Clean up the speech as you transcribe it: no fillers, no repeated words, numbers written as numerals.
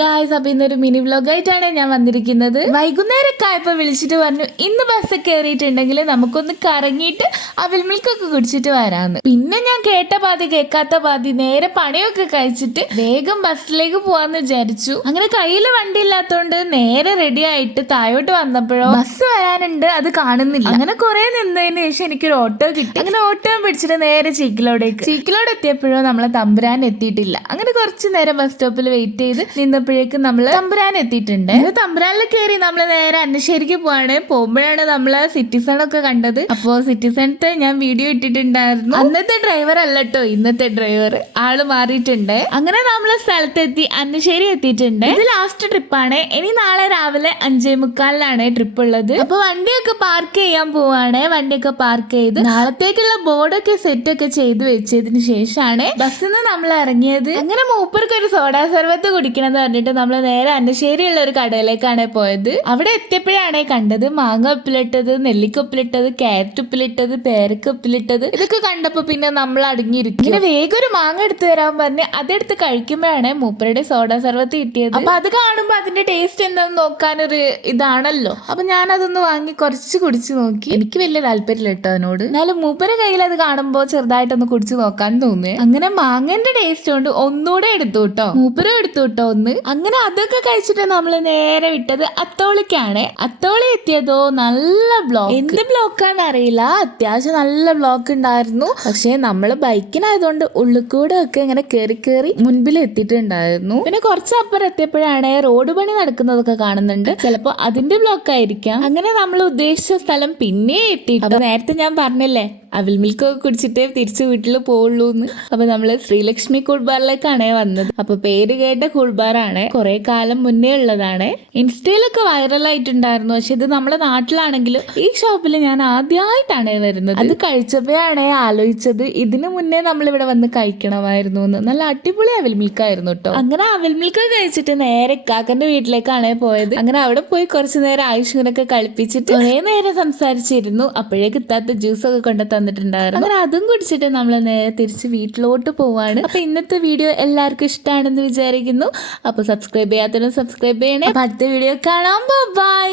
Guys, അപ്പൊ ഇന്നൊരു mini vlog ആയിട്ടാണ് ഞാൻ വന്നിരിക്കുന്നത്. വൈകുന്നേരമൊക്കെ ആയപ്പോ വിളിച്ചിട്ട് പറഞ്ഞു ഇന്ന് ബസ് കയറിയിട്ടുണ്ടെങ്കിൽ നമുക്കൊന്ന് കറങ്ങിയിട്ട് അവിൽ മിൽക്കൊക്കെ കുടിച്ചിട്ട് വരാന്ന്. പിന്നെ ഞാൻ കേട്ട പാതി കേൾക്കാത്ത പാതി നേരെ പണിയൊക്കെ കഴിച്ചിട്ട് വേഗം ബസ്സിലേക്ക് പോവാന്ന് വിചാരിച്ചു. അങ്ങനെ കയ്യിൽ വണ്ടി ഇല്ലാത്തോണ്ട് നേരെ റെഡി ആയിട്ട് താഴോട്ട് വന്നപ്പോഴോ ബസ് വരാനുണ്ട്, അത് കാണുന്നില്ല. അങ്ങനെ കുറെ നിന്നതിന് ശേഷം എനിക്കൊരു ഓട്ടോ കിട്ടി. അങ്ങനെ ഓട്ടോ പിടിച്ചിട്ട് നേരെ ചീക്കിലോട് എത്തിയപ്പോഴോ നമ്മളെ തമ്പുരാൻ എത്തിയിട്ടില്ല. അങ്ങനെ കുറച്ചു നേരം ബസ് സ്റ്റോപ്പിൽ വെയിറ്റ് ചെയ്ത് നിന്നപ്പോഴേക്കും നമ്മള് തമ്പുരാൻ എത്തിയിട്ടുണ്ട്. തമ്പുരാനിൽ കയറി നമ്മള് നേരെ അന്നശ്ശേരിക്ക് പോവാണ്. പോകുമ്പോഴാണ് നമ്മള് സിറ്റിസൺ ഒക്കെ കണ്ടത്. അപ്പോ സിറ്റിസണത്തെ ഞാൻ വീഡിയോ ഇട്ടിട്ടുണ്ടായിരുന്നു. അന്നത്തെ ഡ്രൈവർ അല്ല കേട്ടോ, ഇന്നത്തെ ഡ്രൈവർ, ആള് മാറിയിട്ടുണ്ട്. അങ്ങനെ നമ്മള് സ്ഥലത്തെത്തി, അന്നശ്ശേരി എത്തിയിട്ടുണ്ട്. ഇത് ലാസ്റ്റ് ട്രിപ്പാണ്. ഇനി നാളെ രാവിലെ 5:45 ട്രിപ്പ് ഉള്ളത്. അപ്പൊ വണ്ടിയൊക്കെ പാർക്ക് ചെയ്യാൻ പോവാണ്. വണ്ടിയൊക്കെ പാർക്ക് ചെയ്ത് നാളത്തേക്കുള്ള ബോർഡൊക്കെ സെറ്റ് ഒക്കെ ചെയ്ത് വെച്ചതിന് ശേഷമാണ് ബസ്സിൽ നിന്ന് നമ്മൾ ഇറങ്ങിയത്. അങ്ങനെ മൂപ്പർക്ക് ഒരു സോഡ സർവത്ത് കുടിക്കണമെന്ന് പറഞ്ഞിട്ട് നമ്മൾ നേരെ അന്നശ്ശേരിയുള്ള ഒരു കടയിലേക്കാണ് പോയത്. അവിടെ എത്തിയപ്പോഴാണ് കണ്ടത് മാങ്ങ ഉപ്പിലിട്ടത്, നെല്ലിക്ക ഉപ്പിലിട്ടത്, ക്യാരറ്റ് ഉപ്പിലിട്ടത്, പേരക്ക ഉപ്പിലിട്ടത്. ഇതൊക്കെ കണ്ടപ്പോ പിന്നെ നമ്മൾ അടങ്ങിയിരിക്കും. ഇങ്ങനെ വേഗം ഒരു മാങ്ങ എടുത്തു തരാൻ പറഞ്ഞ് അതെടുത്ത് കഴിക്കുമ്പോഴാണ് മൂപ്പരുടെ സോഡ സർവത്ത് കിട്ടിയത്. അപ്പൊ അത് കാണുമ്പോ അതിന്റെ ടേസ്റ്റ് എന്താന്ന് നോക്കാനൊരു ഇതാണല്ലോ. അപ്പൊ ഞാൻ അതൊന്ന് വാങ്ങി കുറച്ച് കുടിച്ചു നോക്കി. എനിക്ക് വലിയ താല്പര്യമില്ല കേട്ടോ അതിനോട്. എന്നാലും മൂപ്പരുടെ കയ്യിൽ അത് കാണുമ്പോ ചെറുതായിട്ടൊന്ന് കുടിച്ചു നോക്കാൻ തോന്നി. അങ്ങനെ മാങ്ങന്റെ ടേസ്റ്റ് കൊണ്ട് ഒന്നുകൂടെ എടുത്തു കേട്ടോ, മൂപ്പരും എടുത്തു കേട്ടോ ഒന്ന്. അങ്ങനെ അതൊക്കെ കഴിച്ചിട്ട് നമ്മള് നേരെ വിട്ടത് അത്തോളിക്കാണ്. അത്തോളി എത്തിയതോ നല്ല ബ്ലോക്ക്. എന്ത് ബ്ലോക്കാന്ന് അറിയില്ല, അത്യാവശ്യം നല്ല ബ്ലോക്ക് ഉണ്ടായിരുന്നു. പക്ഷെ നമ്മള് ബൈക്കിനായതുകൊണ്ട് ഉള്ളിൽ കൂടെ ഒക്കെ ഇങ്ങനെ കേറി മുൻപിൽ എത്തിയിട്ടുണ്ടായിരുന്നു. പിന്നെ കുറച്ച് അപ്പുറം എത്തിയപ്പോഴാണ് റോഡ് പണി നടക്കുന്നതൊക്കെ കാണുന്നുണ്ട്. ചിലപ്പോ അതിന്റെ ബ്ലോക്ക് ആയിരിക്കാം. അങ്ങനെ നമ്മൾ ഉദ്ദേശിച്ച സ്ഥലം പിന്നെ എത്തി. അപ്പൊ നേരത്തെ ഞാൻ പറഞ്ഞില്ലേ അവിൽ മിൽക്കൊക്കെ കുടിച്ചിട്ടേ തിരിച്ചു വീട്ടിൽ പോവുള്ളൂ എന്ന്. അപ്പൊ നമ്മള് ശ്രീലക്ഷ്മി കൂൾബാറിലേക്കാണ് വന്നത്. അപ്പൊ പേര് കേട്ട കൂൾബാറാണ്, കുറെ കാലം മുന്നേ ഉള്ളതാണ്. ഇൻസ്റ്റയിലൊക്കെ വൈറലായിട്ടുണ്ടായിരുന്നു. പക്ഷെ ഇത് നമ്മുടെ നാട്ടിലാണെങ്കിലും ഈ ഷോപ്പിൽ ഞാൻ ആദ്യമായിട്ടാണ് വരുന്നത്. അത് കഴിച്ചപ്പോഴാണ് ആലോചിച്ചത് ഇതിനു മുന്നേ നമ്മൾ ഇവിടെ വന്ന് കഴിക്കണമായിരുന്നു എന്ന്. നല്ല അടിപൊളി അവിൽ മിൽക്കായിരുന്നു കേട്ടോ. അങ്ങനെ അവിൽ മിൽക്ക് കഴിച്ചിട്ട് നേരെ കാക്കന്റെ വീട്ടിലേക്കാണ് പോയത്. അങ്ങനെ അവിടെ പോയി കുറച്ചു നേരം ആയുഷിനൊക്കെ കളിപ്പിച്ചിട്ട് കുറേ നേരം സംസാരിച്ചിരുന്നു. അപ്പോഴേക്ക് ഇത്താത്ത ജ്യൂസൊക്കെ കൊണ്ടു തന്നിട്ടുണ്ടായിരുന്നു. അങ്ങനെ അതും കുടിച്ചിട്ട് നമ്മൾ നേരെ തിരിച്ച് വീട്ടിലോട്ട് പോവാണ്. അപ്പൊ ഇന്നത്തെ വീഡിയോ എല്ലാവർക്കും ഇഷ്ടമാണെന്ന് വിചാരിക്കുന്നു. അപ്പൊ സബ്സ്ക്രൈബ് ചെയ്യാത്തവരും സബ്സ്ക്രൈബ് ചെയ്യണേ. അടുത്ത വീഡിയോ കാണാം. ബൈ.